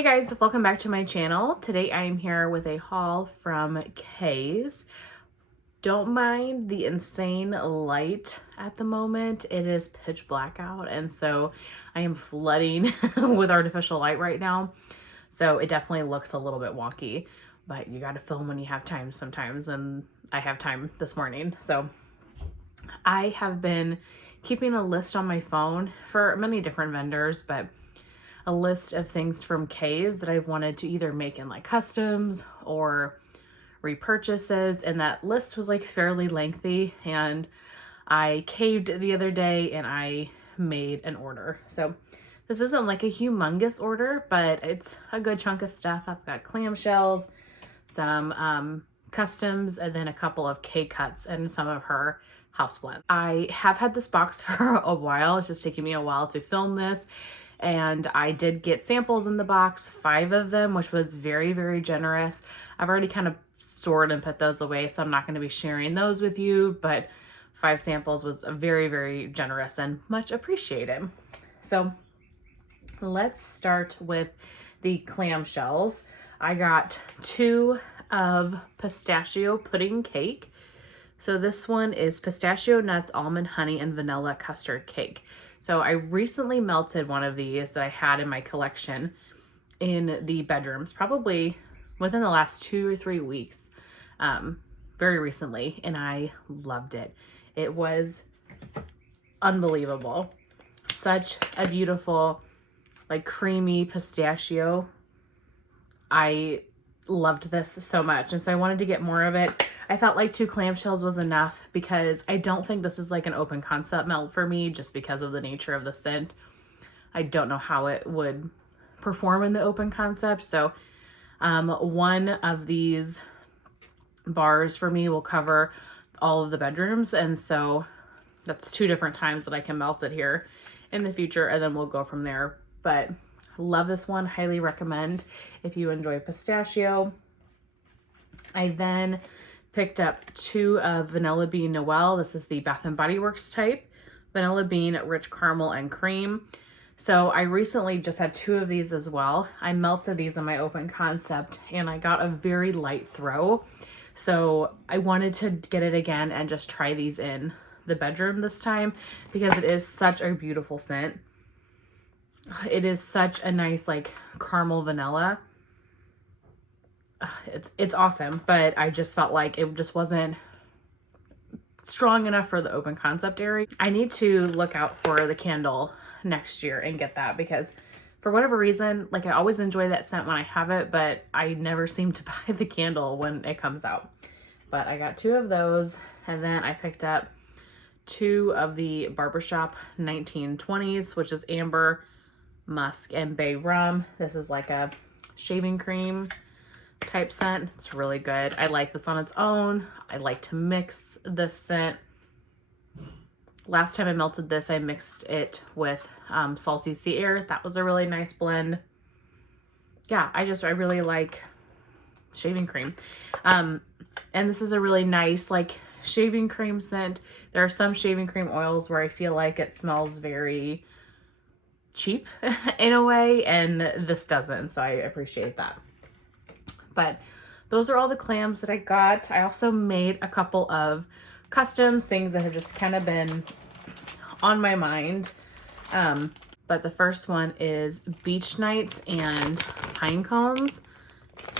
Hey guys, welcome back to my channel. Today I am here with a haul from KAE'S. Don't mind the insane light at the moment. It is pitch black out, and so I am flooding with artificial light right now. So it definitely looks a little bit wonky, but you gotta film when you have time sometimes, and I have time this morning. So I have been keeping a list on my phone for many different vendors, but a list of things from KAE'S that I've wanted to either make in like customs or repurchases, and that list was like fairly lengthy, and I caved the other day and I made an order. So this isn't like a humongous order, but it's a good chunk of stuff. I've got clamshells, some customs, and then a couple of K-cuts and some of her houseblends. I have had this box for a while. It's just taking me a while to film this. And I did get samples in the box, 5 of them, which was very, very generous. I've already kind of stored and put those away, so I'm not going to be sharing those with you, but 5 samples was very, very generous and much appreciated. So let's start with the clamshells. I got 2 of pistachio pudding cake. So this one is pistachio nuts, almond, honey, and vanilla custard cake. So I recently melted one of these that I had in my collection in the bedrooms, probably within the last 2 or 3 weeks, very recently, and I loved it. It was unbelievable. Such a beautiful, like creamy pistachio. I loved this so much, and so I wanted to get more of it. I felt like 2 clamshells was enough because I don't think this is like an open concept melt for me just because of the nature of the scent. I don't know how it would perform in the open concept. So one of these bars for me will cover all of the bedrooms, and so that's 2 different times that I can melt it here in the future, and then we'll go from there. But love this one, highly recommend if you enjoy pistachio. I then picked up 2 of Vanilla Bean Noel. This is the Bath & Body Works type. Vanilla Bean, Rich Caramel, and Cream. So I recently just had 2 of these as well. I melted these in my open concept, and I got a very light throw. So I wanted to get it again and just try these in the bedroom this time because it is such a beautiful scent. It is such a nice like caramel vanilla. It's awesome, but I just felt like it just wasn't strong enough for the open concept area. I need to look out for the candle next year and get that because for whatever reason, like I always enjoy that scent when I have it, but I never seem to buy the candle when it comes out. But I got 2 of those, and then I picked up 2 of the Barbershop 1920s, which is amber, musk, and bay rum. This is like a shaving cream type scent. It's really good. I like this on its own. I like to mix this scent. Last time I melted this, I mixed it with Salty Sea Air. That was a really nice blend. Yeah, I really like shaving cream. And this is a really nice like shaving cream scent. There are some shaving cream oils where I feel like it smells very cheap in a way, and this doesn't, so I appreciate that. But those are all the clams that I got. I also made a couple of customs, things that have just kind of been on my mind. But the first one is beach nights and pine cones.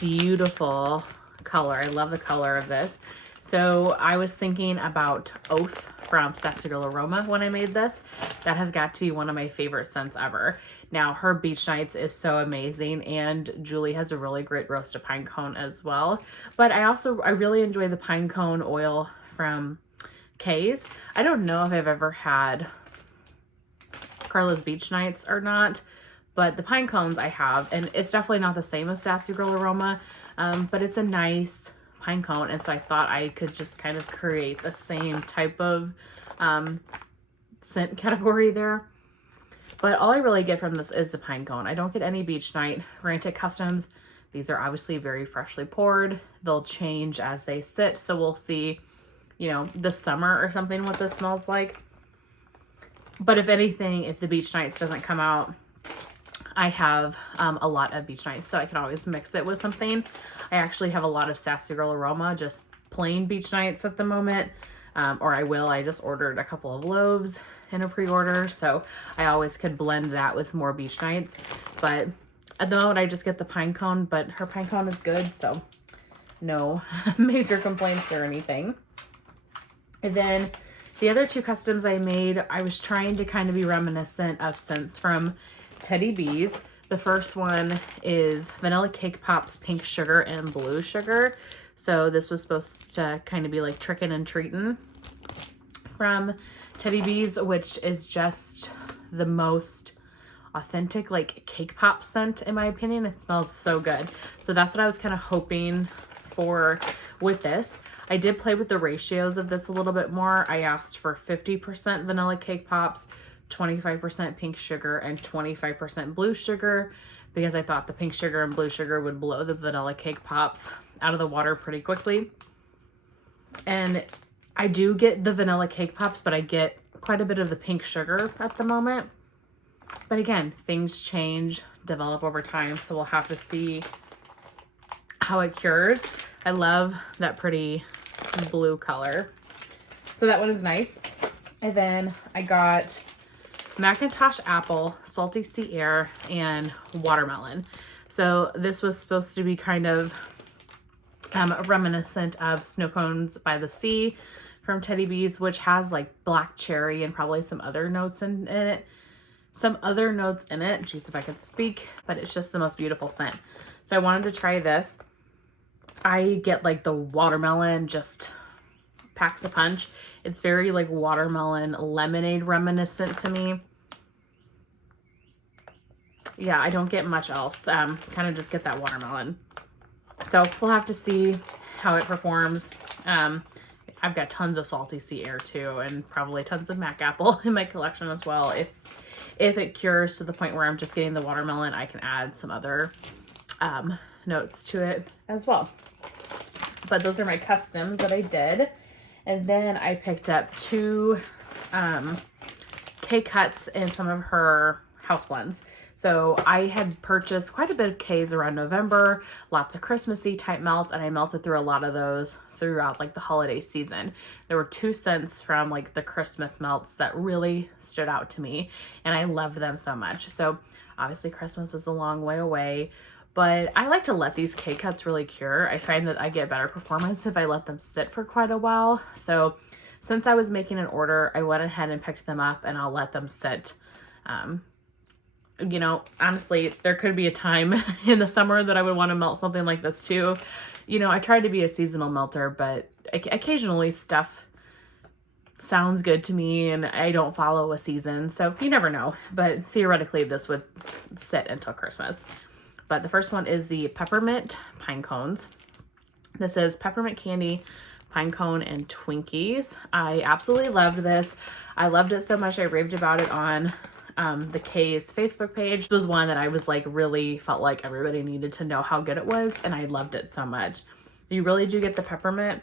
Beautiful color. I love the color of this. So I was thinking about Oath from Sassy Girl Aroma when I made this. That has got to be one of my favorite scents ever. Now, her Beach Nights is so amazing, and Julie has a really great roasted pine cone as well. But I really enjoy the pine cone oil from KAE'S. I don't know if I've ever had Carla's Beach Nights or not, but the pine cones I have, and it's definitely not the same as Sassy Girl Aroma, but it's a nice pine cone, and so I thought I could just kind of create the same type of scent category there. But all I really get from this is the pine cone. I don't get any beach night. Granted, customs, these are obviously very freshly poured. They'll change as they sit, so we'll see, you know, this summer or something what this smells like. But if anything, if the beach nights doesn't come out I have a lot of beach nights, so I can always mix it with something. I actually have a lot of Sassy Girl Aroma, just plain beach nights at the moment, or I just ordered a couple of loaves in a pre-order, so I always could blend that with more beach nights. But at the moment I just get the pine cone, but her pine cone is good, so no major complaints or anything. And then the other two customs I made, I was trying to kind of be reminiscent of scents from Teddy B's. The first one is Vanilla Cake Pops Pink Sugar and Blue Sugar. So this was supposed to kind of be like Trickin' and Treatin' from Teddy B's, which is just the most authentic like cake pop scent in my opinion. It smells so good. So that's what I was kind of hoping for with this. I did play with the ratios of this a little bit more. I asked for 50% vanilla cake pops, 25% pink sugar, and 25% blue sugar, because I thought the pink sugar and blue sugar would blow the vanilla cake pops out of the water pretty quickly. And I do get the vanilla cake pops, but I get quite a bit of the pink sugar at the moment. But again, things change, develop over time, so we'll have to see how it cures. I love that pretty blue color. So that one is nice. And then I got Macintosh Apple, Salty Sea Air, and Watermelon. So this was supposed to be kind of reminiscent of Snow Cones by the Sea from Teddy B's, which has like black cherry and probably some other notes in it. Jeez, if I could speak, but it's just the most beautiful scent. So I wanted to try this. I get like the watermelon, just packs a punch. It's very like watermelon lemonade reminiscent to me. Yeah, I don't get much else. Kind of just get that watermelon. So we'll have to see how it performs. I've got tons of Salty Sea Air too, and probably tons of Mac Apple in my collection as well. If it cures to the point where I'm just getting the watermelon, I can add some other notes to it as well. But those are my customs that I did. And then I picked up two K-Cuts and some of her house blends. So I had purchased quite a bit of K's around November, lots of Christmassy type melts, and I melted through a lot of those throughout like the holiday season. There were 2 scents from like the Christmas melts that really stood out to me, and I loved them so much. So obviously Christmas is a long way away, but I like to let these K-Cuts really cure. I find that I get better performance if I let them sit for quite a while. So since I was making an order, I went ahead and picked them up, and I'll let them sit. You know, honestly, there could be a time in the summer that I would want to melt something like this too. You know, I try to be a seasonal melter, but occasionally stuff sounds good to me and I don't follow a season. So you never know, but theoretically this would sit until Christmas. But the first one is the Peppermint Pine Cones. This is peppermint candy, pine cone, and Twinkies. I absolutely loved this. I loved it so much I raved about it on the KAE'S Facebook page. It was one that I was like really felt like everybody needed to know how good it was, and I loved it so much. You really do get the peppermint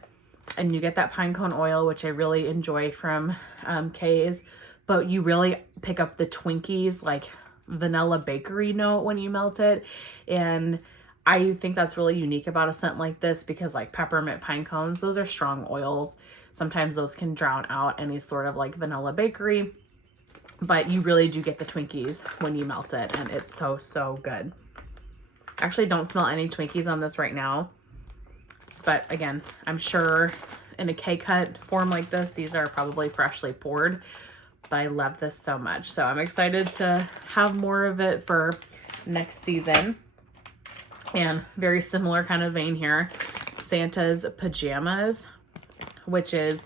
and you get that pine cone oil, which I really enjoy from KAE'S, but you really pick up the Twinkies like vanilla bakery note when you melt it. And I think that's really unique about a scent like this, because like peppermint pine cones, those are strong oils. Sometimes those can drown out any sort of like vanilla bakery, but you really do get the Twinkies when you melt it, and it's so, so good. Actually, don't smell any Twinkies on this right now, but again, I'm sure in a K-Cut form like this, these are probably freshly poured, but I love this so much. So I'm excited to have more of it for next season. And very similar kind of vein here, Santa's Pajamas, which is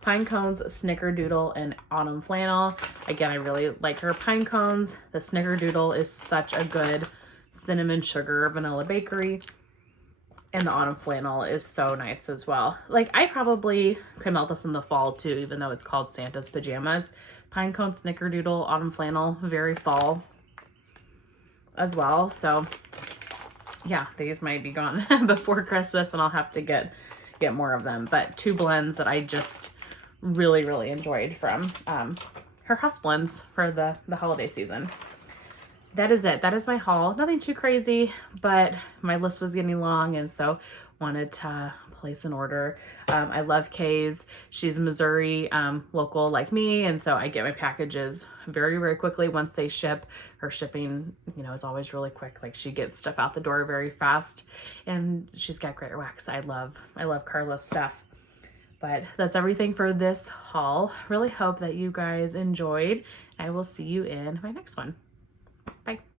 pine cones, snickerdoodle, and autumn flannel. Again, I really like her pine cones. The snickerdoodle is such a good cinnamon sugar vanilla bakery, and the autumn flannel is so nice as well. Like, I probably could melt this in the fall too, even though it's called Santa's Pajamas. Pine cone, snickerdoodle, autumn flannel, very fall as well. So yeah, these might be gone before Christmas, and I'll have to get more of them. But 2 blends that I just really enjoyed from her house blends for the holiday season. that is it. That is my haul. Nothing too crazy, but my list was getting long, and so wanted to place an order. I love KAE'S. She's Missouri local like me, and so I get my packages very, very quickly once they ship. Her shipping, you know, is always really quick. Like, she gets stuff out the door very fast, and she's got great wax. I love Carla's stuff. But that's everything for this haul. Really hope that you guys enjoyed. I will see you in my next one. Bye.